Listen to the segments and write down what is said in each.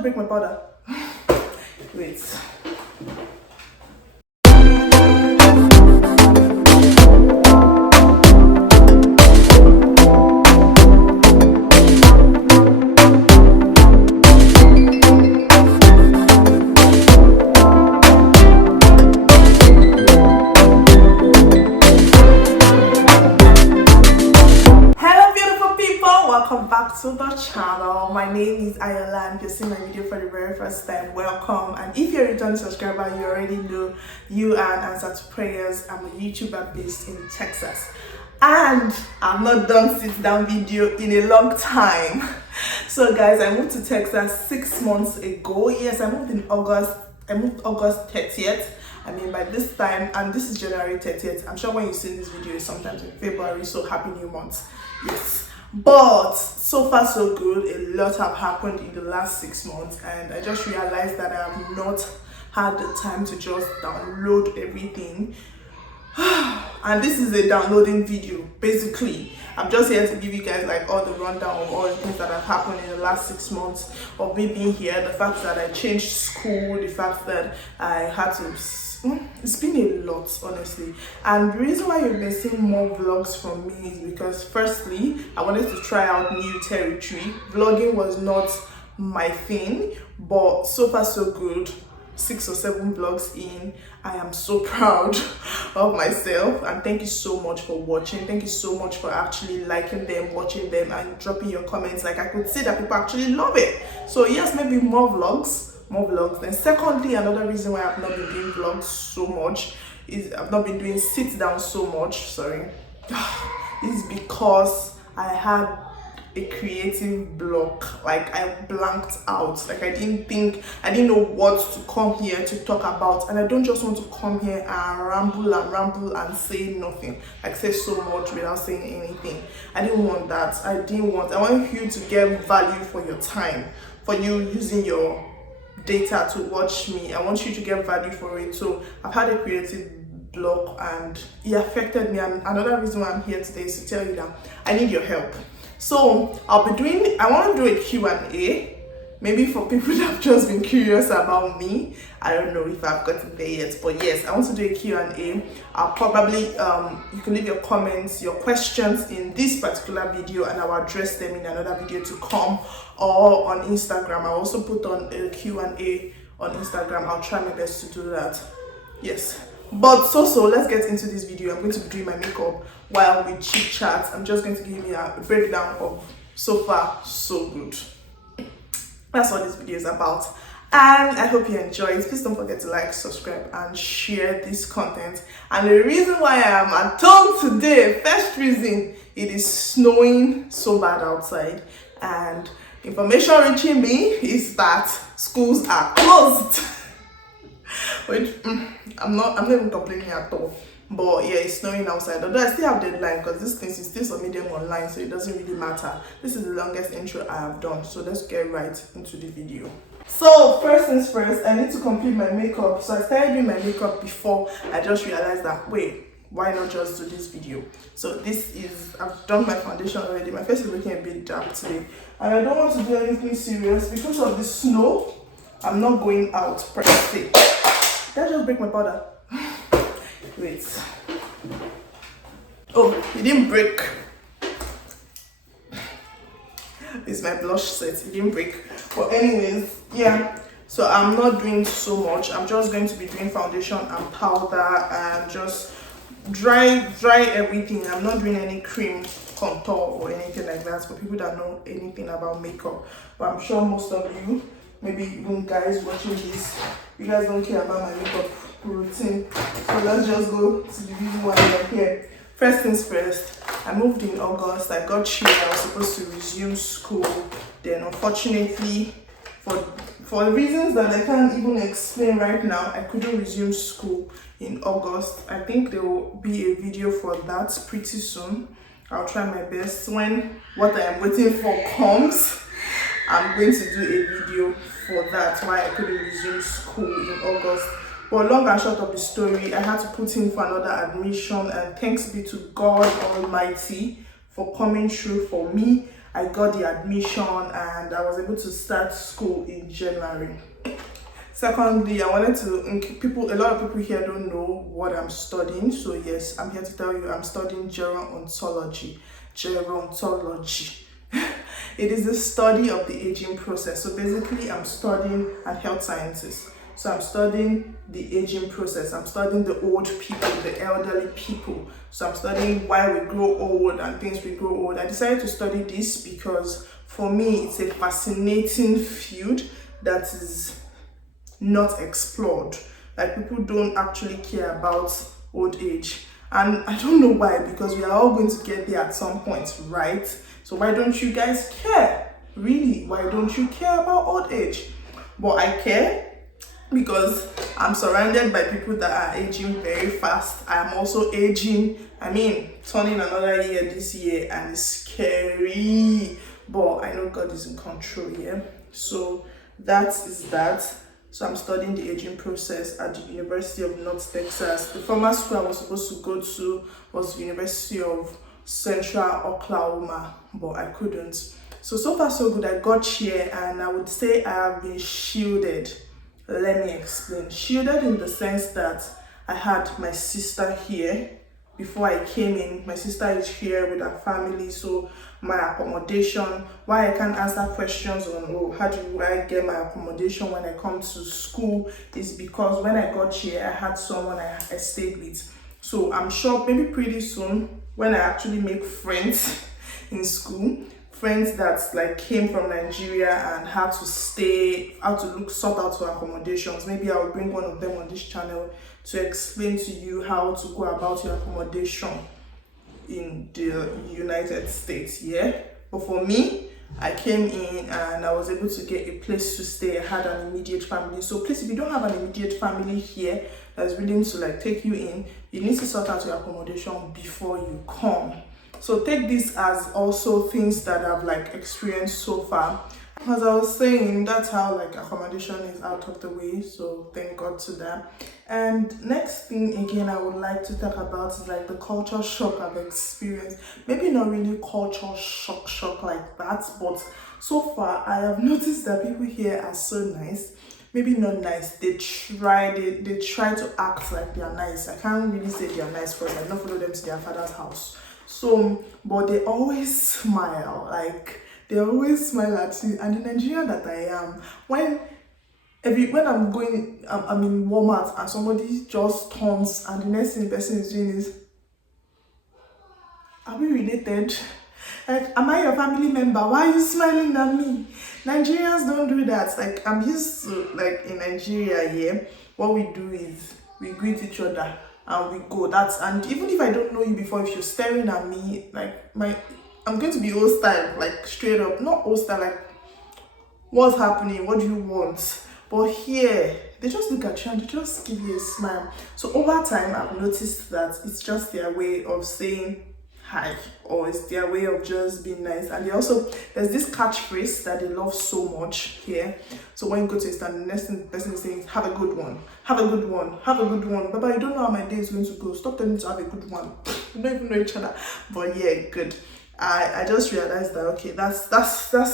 just break my powder? Wait. Welcome back to the channel. My name is Ayoola, and if you're seeing my video for the very first time, welcome. And if you're a returning subscriber, you already know you are an answer to prayers. I'm a YouTuber based in Texas, and I've not done sit down video in a long time. So guys, I moved to Texas 6 months ago. Yes, I moved in August. I moved August 30th. I mean, by this time, and this is January 30th. I'm sure when you see this video, it's sometimes in February. So happy new month. Yes. But so far so good. A lot have happened in the last 6 months, and I just realized that I have not had the time to just download everything. And this is a downloading video. Basically, I'm just here to give you guys like all the rundown of all the things that have happened in the last 6 months of me being here. The fact that I changed school, the fact that I had to, it's been a lot, honestly. And the reason why you've been seeing more vlogs from me is because firstly, I wanted to try out new territory. Vlogging was not my thing, but so far so good. 6 or 7 vlogs in, I am so proud of myself, and thank you so much for watching. Thank you so much for actually liking them, watching them, and dropping your comments. Like, I could see that people actually love it. So yes, maybe more vlogs. Then secondly, another reason why I've not been doing vlogs so much is I've not been doing sit down so much, is because I had a creative block. Like, I blanked out. Like, I didn't know what to come here to talk about, and I don't just want to come here and ramble and say nothing, like say so much without saying anything. I didn't want that. I want you to get value for your time, for you using your data to watch me. I want you to get value for it. So I've had a creative block, and it affected me, and another reason why I'm here today is to tell you that I need your help. So I want to do a Q&A, maybe for people that have just been curious about me. I don't know if I've gotten there yet, but yes, I want to do a Q&A. I'll probably you can leave your comments, your questions in this particular video, and I'll address them in another video to come, or on Instagram. I'll also put on a Q&A on Instagram. I'll try my best to do that. Yes. But so let's get into this video. I'm going to be doing my makeup while we chit chat. I'm just going to give you a breakdown of so far so good. That's what this video is about, and I hope you enjoy it. Please don't forget to like, subscribe, and share this content. And the reason why I am at home today, first reason, it is snowing so bad outside, and information reaching me is that schools are closed. Which I'm not even complaining at all. But yeah, it's snowing outside. Although I still have deadline, because this thing is still submitted online, so it doesn't really matter. This is the longest intro I have done, so let's get right into the video. So first things first, I need to complete my makeup. So I started doing my makeup before I just realized that, wait, why not just do this video? So this is, I've done my foundation already. My face is looking a bit dark today, and I don't want to do anything serious because of the snow. I'm not going out per se. Did I just break my powder? Wait. Oh, it didn't break. It's my blush set. It didn't break. But anyways, yeah. So I'm not doing so much. I'm just going to be doing foundation and powder and just dry everything. I'm not doing any cream contour or anything like that for people that know anything about makeup. But I'm sure most of you, maybe even guys watching this, you guys don't care about my makeup routine. So let's just go to the reason why we're here. First things first, I moved in August. I got chill. I was supposed to resume school. Then unfortunately, for reasons that I can't even explain right now, I couldn't resume school in August. I think there will be a video for that pretty soon. I'll try my best. When what I am waiting for comes, I'm going to do a video for that, why I couldn't resume school in August. But long and short of the story, I had to put in for another admission, and thanks be to God Almighty for coming through for me. I got the admission and I was able to start school in January. Secondly, I wanted to, a lot of people here don't know what I'm studying. So yes, I'm here to tell you I'm studying gerontology. Gerontology. It is the study of the aging process. So basically, I'm studying and health sciences. So I'm studying the aging process. I'm studying the old people, the elderly people. So I'm studying why we grow old and things we grow old. I decided to study this because for me, it's a fascinating field that is not explored. Like, people don't actually care about old age, and I don't know why, because we are all going to get there at some point, right? So why don't you guys care? Really, why don't you care about old age? But I care because I'm surrounded by people that are aging very fast. I am also aging, turning another year this year, and it's scary, but I know God is in control. So that is that. So I'm studying the aging process at the University of North Texas. The former school I was supposed to go to was the University of Central Oklahoma, but I couldn't. So far so good. I got here, and I would say I have been shielded. Let me explain. Shielded in the sense that I had my sister here before I came in. My sister is here with her family, so my accommodation, why I can't answer questions on how do I get my accommodation when I come to school, is because when I got here, I had someone I stayed with. So I'm sure maybe pretty soon, when I actually make friends in school, friends that like came from Nigeria and had to stay, how to sort out for accommodations, maybe I'll bring one of them on this channel to explain to you how to go about your accommodation in the United States. But for me, I came in and I was able to get a place to stay. I had an immediate family. So please, if you don't have an immediate family here that's willing to like take you in, you need to sort out your accommodation before you come. So take this as also things that I've like experienced so far. As I was saying, that's how like accommodation is out of the way, so thank God to that. And next thing again I would like to talk about is like the culture shock I've experienced. Maybe not really culture shock like that, but so far I have noticed that people here are so nice. Maybe not nice, they try to act like they are nice. I can't really say they are nice because I don't follow them to their father's house. So, but they always smile, like they always smile at you. And the Nigerian that I am, when I'm going, I'm in Walmart and somebody just turns and the next thing the person is doing is, are we related? Like, am I your family member? Why are you smiling at me? Nigerians don't do that. Like, I'm used to, like, in Nigeria, what we do is we greet each other and we go. And even if I don't know you before, if you're staring at me, like, I'm going to be hostile, like straight up. Not hostile, like, what's happening? What do you want? But here, they just look at you and they just give you a smile. So over time, I've noticed that it's just their way of saying hi, or it's their way of just being nice. And there's this catchphrase that they love so much here. So when you go to a stand, the next thing the person is saying, have a good one, have a good one, have a good one. Baba, you don't know how my day is going to go. Stop telling me to have a good one. We don't even know each other. But yeah, good. I just realized that, okay, that's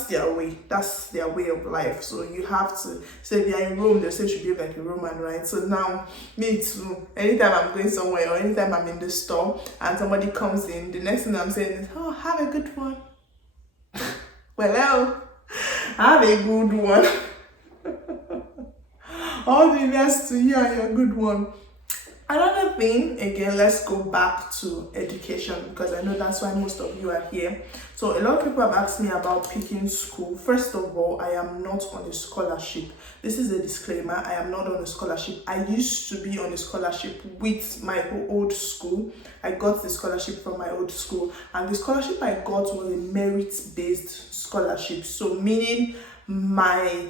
their way. That's their way of life. So you have to say, if you're in Rome, they say you should be like a Roman, right? So now, me too. Anytime I'm going somewhere or anytime I'm in the store and somebody comes in, the next thing I'm saying is, oh, have a good one. Well, have a good one. All the best to you and your good one. Another thing, again, let's go back to education, because I know that's why most of you are here. So a lot of people have asked me about picking school. First of all, I am not on a scholarship. This is a disclaimer. I am not on a scholarship. I used to be on a scholarship with my old school. I got the scholarship from my old school, and the scholarship I got was a merit-based scholarship. So meaning my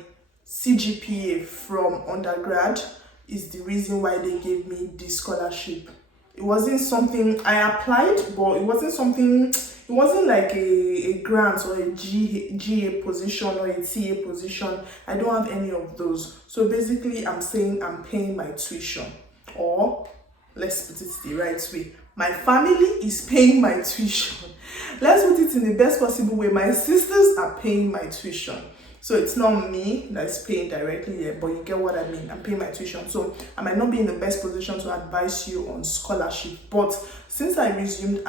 CGPA from undergrad is the reason why they gave me this scholarship. It wasn't something I applied, but it wasn't like a grant or a GA position or a TA position. I don't have any of those. So basically, I'm saying I'm paying my tuition, or let's put it the right way, My family is paying my tuition. Let's put it in the best possible way. My sisters are paying my tuition. So it's not me that's paying directly here, but you get what I mean. I'm paying my tuition. So I might not be in the best position to advise you on scholarship. But since I resumed,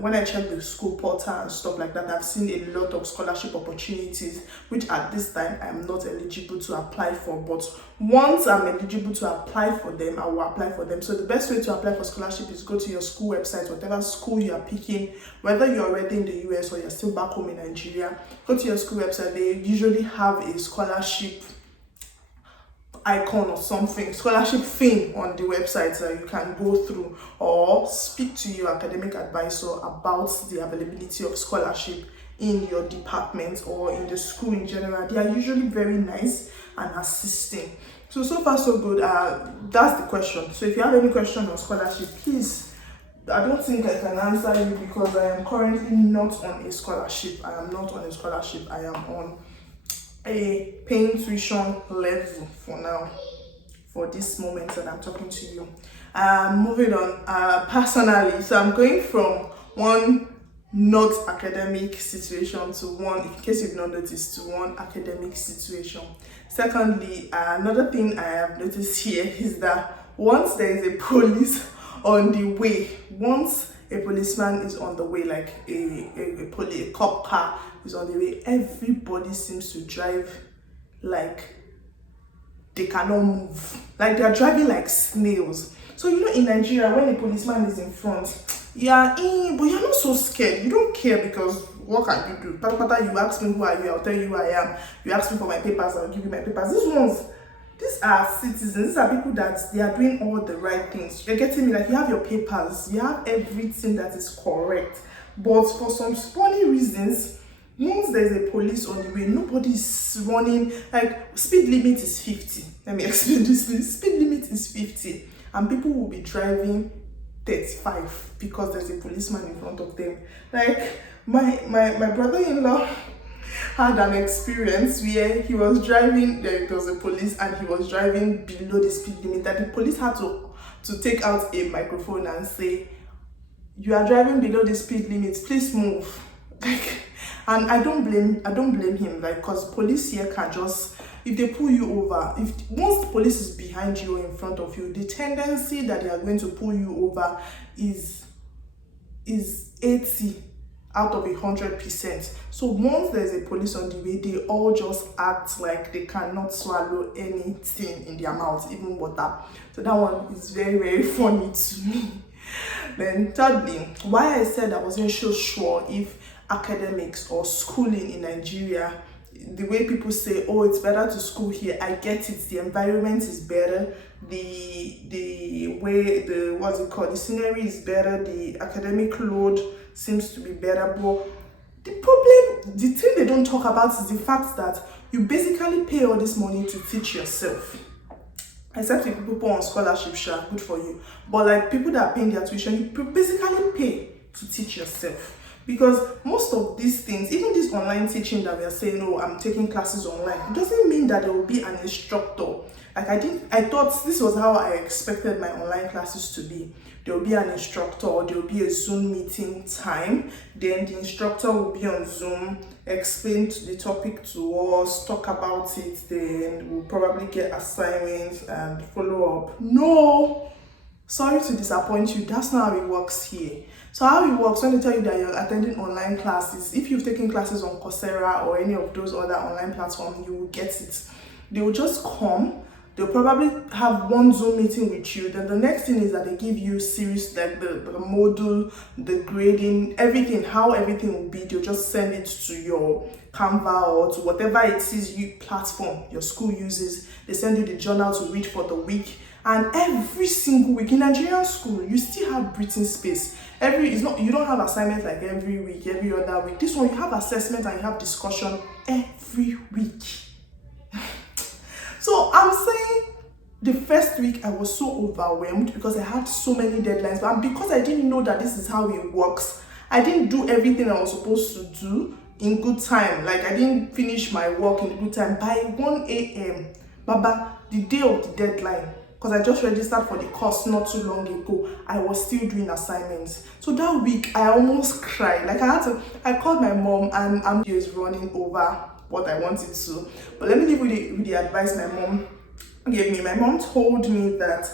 when I checked the school portal and stuff like that, I've seen a lot of scholarship opportunities, which at this time I'm not eligible to apply for. But once I'm eligible to apply for them, I will apply for them. So the best way to apply for scholarship is go to your school website, whatever school you are picking, whether you're already in the US or you're still back home in Nigeria. Go to your school website. They usually have a scholarship icon or something, scholarship thing on the website that you can go through, or speak to your academic advisor about the availability of scholarship in your department or in the school in general. They are usually very nice and assisting. So far so good. That's the question. So if you have any question on scholarship, please, I don't think I can answer you because I am currently not on a scholarship. I am not on a scholarship. I am on a paying tuition level for now, for this moment that I'm talking to you. Moving on, personally, so I'm going from one not academic situation to one, in case you've not noticed, to one academic situation. Secondly, another thing I have noticed here is that once there is a police on the way, once a policeman is on the way, like a cop car is on the way, everybody seems to drive like they cannot move, like they're driving like snails. So you know, in Nigeria, when a policeman is in front, yeah, but you're not so scared. You don't care because what can you do? Pata, you ask me who are you, I'll tell you who I am. You ask me for my papers, I'll give you my papers. These are citizens. These are people that they are doing all the right things. You're getting me? Like, you have your papers, you have everything that is correct. But for some funny reasons, once there's a police on the way, nobody's running. Like, speed limit is 50. Let me explain this. The speed limit is 50, and people will be driving 35 because there's a policeman in front of them. Like, my brother-in-law had an experience where he was driving, there was a police, and he was driving below the speed limit, that the police had to take out a microphone and say, you are driving below the speed limit, please move. Like, and I don't blame him, like, because police here can just, if they pull you over, once the police is behind you or in front of you, the tendency that they are going to pull you over is 80 out of 100%. So once there's a police on the way, they all just act like they cannot swallow anything in their mouth, even water. So that one is very, very funny to me. Then thirdly, why I said I wasn't so sure if academics or schooling in Nigeria, the way people say, oh, it's better to school here, I get it, the environment is better, the way, the scenery is better, the academic load seems to be better. But the thing they don't talk about is the fact that you basically pay all this money to teach yourself. Except if people on scholarship, sure, good for you. But like people that are paying their tuition, you basically pay to teach yourself. Because most of these things, even this online teaching that we are saying, oh, I'm taking classes online, it doesn't mean that there will be an instructor. Like I thought this was how I expected my online classes to be. There will be an instructor, or there will be a Zoom meeting time. Then the instructor will be on Zoom, explain the topic to us, talk about it. Then we'll probably get assignments and follow up. No, sorry to disappoint you. That's not how it works here. So how it works, when they tell you that you're attending online classes, if you've taken classes on Coursera or any of those other online platforms, you will get it. They will just come. They'll probably have one Zoom meeting with you. Then the next thing is that they give you series, like the module, the grading, everything, how everything will be. They'll just send it to your Canva or to whatever it is platform your school uses. They send you the journal to read for the week. And every single week in Nigerian school, you still have breathing space. You don't have assignments like every week, every other week. This one, you have assessment and you have discussion every week. So I'm saying the first week I was so overwhelmed because I had so many deadlines, and because I didn't know that this is how it works, I didn't do everything I was supposed to do in good time. Like, I didn't finish my work in good time. By 1 a.m., Baba, the day of the deadline, because I just registered for the course not too long ago. I was still doing assignments. So that week I almost cried. Like I called my mom, and I'm just running over what I wanted to. But let me leave with the advice my mom gave me. My mom told me that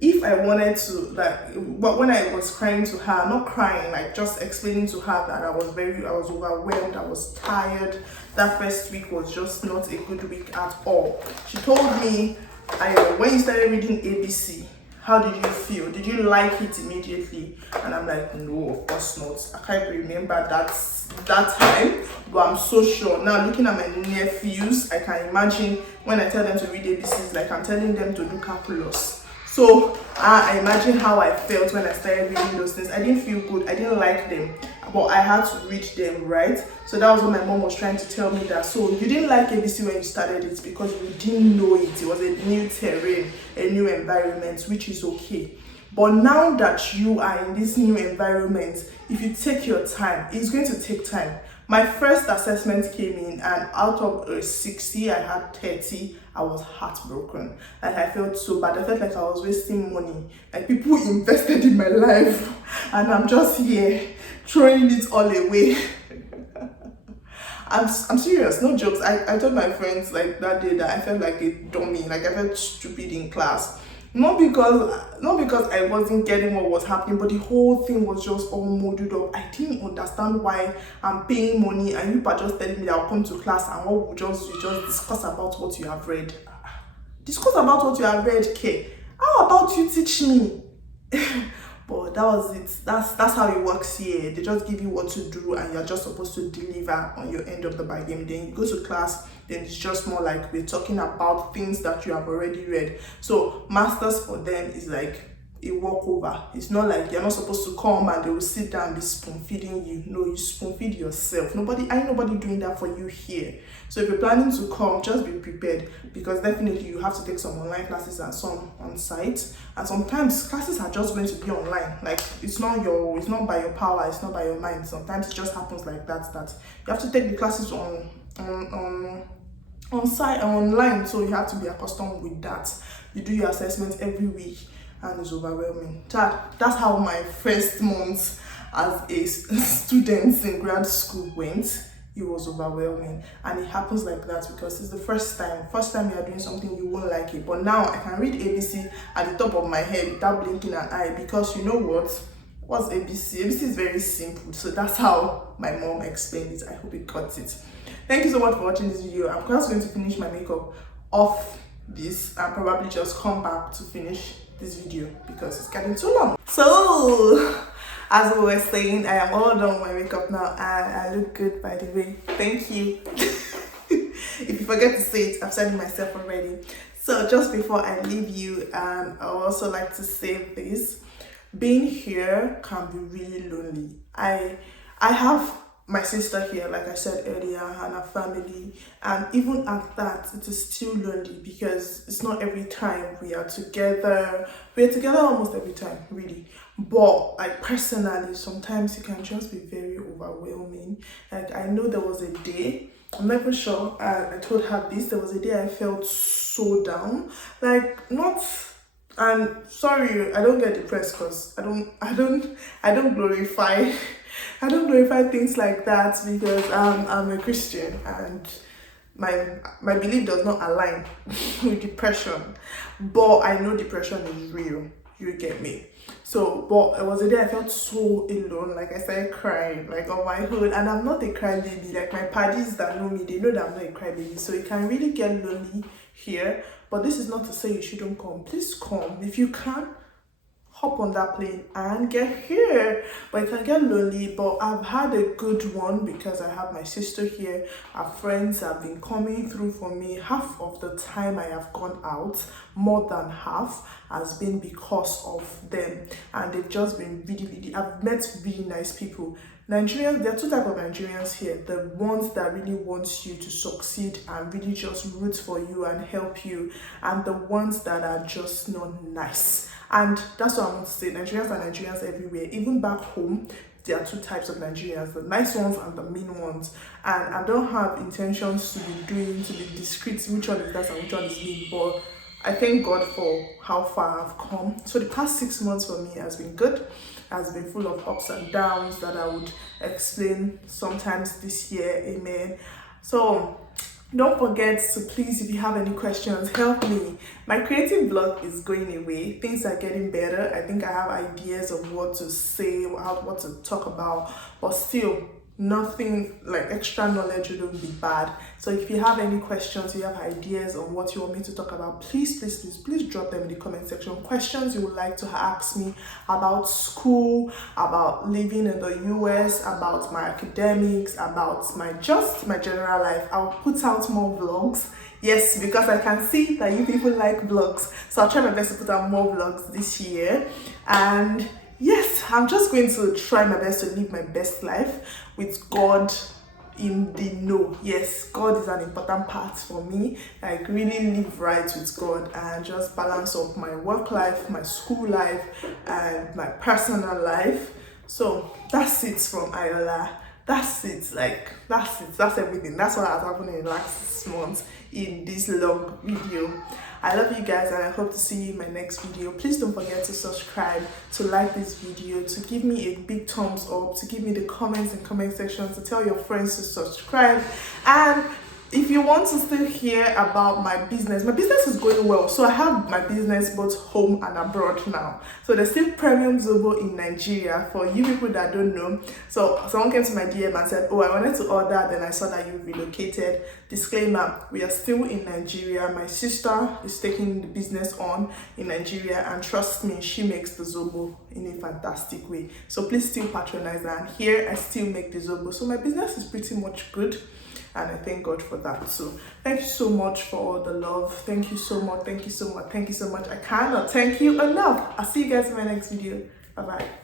if I wanted to, like, but when I was crying to her, not crying, like just explaining to her that I was overwhelmed, I was tired, that first week was just not a good week at all. She told me, when you started reading ABC, how did you feel? Did you like it immediately? And I'm like, no, of course not. I can't remember that time, but I'm so sure. Now, looking at my nephews, I can imagine when I tell them to read ABCs, like I'm telling them to do calculus. So I imagine how I felt when I started reading those things. I didn't feel good. I didn't like them, but I had to read them, right? So that was what my mom was trying to tell me, that so you didn't like ABC when you started it because you didn't know it. It was a new terrain, a new environment, which is okay. But now that you are in this new environment, if you take your time, it's going to take time. My first assessment came in, and out of 60, I had 30. I was heartbroken. Like, I felt so bad. I felt like I was wasting money. Like, people invested in my life, and I'm just here throwing it all away. I'm serious, no jokes. I told my friends like that day that I felt like a dummy, like I felt stupid in class. Not because I wasn't getting what was happening, but the whole thing was just all muddled up. I didn't understand why I'm paying money and you are just telling me that I'll come to class and you just discuss about what you have read. Discuss about what you have read, okay? How about you teach me? But that was it. That's how it works here. They just give you what to do, and you're just supposed to deliver on your end of the bargain. Then you go to class, then it's just more like we're talking about things that you have already read. So masters for them is like a walkover. It's not like you're not supposed to come and they will sit down and be spoon feeding you. No, you spoon feed yourself. Nobody doing that for you here. So if you're planning to come, just be prepared, because definitely you have to take some online classes and some on site. And sometimes classes are just going to be online. Like it's not by your power, it's not by your mind. Sometimes it just happens like that you have to take the classes on site, online. So you have to be accustomed with that. You do your assessment every week, and it's overwhelming. That's how my first month as a student in grad school went. It was overwhelming, and it happens like that because it's the first time you are doing something, you won't like it. But now I can read ABC at the top of my head without blinking an eye, because you know what's ABC? ABC is very simple. So that's how my mom explained it. I hope it got it. Thank you so much for watching this video. I'm just going to finish my makeup off this and probably just come back to finish this video because it's getting too long. So as we were saying, I am all done with my makeup now, and I look good, by the way. Thank you. If you forget to say it, I've said it myself already. So just before I leave you, I would also like to say this. Being here can be really lonely. I have my sister here, like I said earlier, and her family, and even at that, it is still lonely because it's not every time we are together. We are together almost every time, really. But like personally, sometimes it can just be very overwhelming. Like I know there was a day, I'm not even sure, I told her this, there was a day I felt so down, like not. And sorry, I don't get depressed because I don't glorify things like that, because I'm a Christian and my belief does not align with depression. But I know depression is real. You get me? So, but it was a day I felt so alone. Like I started crying, like on my own. And I'm not a crybaby. Like my parties that know me, they know that I'm not a crybaby. So it can really get lonely here. But this is not to say you shouldn't come. Please come. If you can, hop on that plane and get here. But it can get lonely, but I've had a good one because I have my sister here. Our friends have been coming through for me. Half of the time I have gone out, more than half, has been because of them. And they've just been really, I've met really nice people. Nigerians, there are two types of Nigerians here. The ones that really want you to succeed and really just root for you and help you, and the ones that are just not nice. And that's what I want to say. Nigerians are Nigerians everywhere. Even back home, there are two types of Nigerians, the nice ones and the mean ones. And I don't have intentions to be discreet which one is nice and which one is mean, but I thank God for how far I've come. So the past 6 months for me has been good, has been full of ups and downs that I would explain sometimes this year. Amen. So don't forget to please, if you have any questions, help me. My creative block is going away. Things are getting better. I think I have ideas of what to say, what to talk about, but still, nothing like extra knowledge wouldn't be bad. So if you have any questions, you have ideas on what you want me to talk about, please drop them in the comment section. Questions you would like to ask me about school, about living in the US, about my academics, about my general life. I'll put out more vlogs. Yes, because I can see that you people like vlogs, so I'll try my best to put out more vlogs this year. And yes, I'm just going to try my best to live my best life with God in the know. Yes, God is an important part for me. Like, really live right with God and just balance up my work life, my school life, and my personal life. So that's it from Ayoola. That's it. Like, that's everything. That's what has happened in the last 6 months in this long video. I love you guys, and I hope to see you in my next video. Please don't forget to subscribe, to like this video, to give me a big thumbs up, to give me the comments in comment section, to tell your friends to subscribe. And if you want to still hear about my business is going well. So I have my business both home and abroad now. So there's still premium Zobo in Nigeria for you people that don't know. So someone came to my DM and said, oh, I wanted to order, then I saw that you relocated. Disclaimer, we are still in Nigeria. My sister is taking the business on in Nigeria, and trust me, she makes the Zobo in a fantastic way. So please still patronize her. And here I still make the Zobo. So my business is pretty much good, and I thank God for that. So thank you so much for all the love. Thank you so much. Thank you so much. Thank you so much. I cannot thank you enough. I'll see you guys in my next video. Bye bye.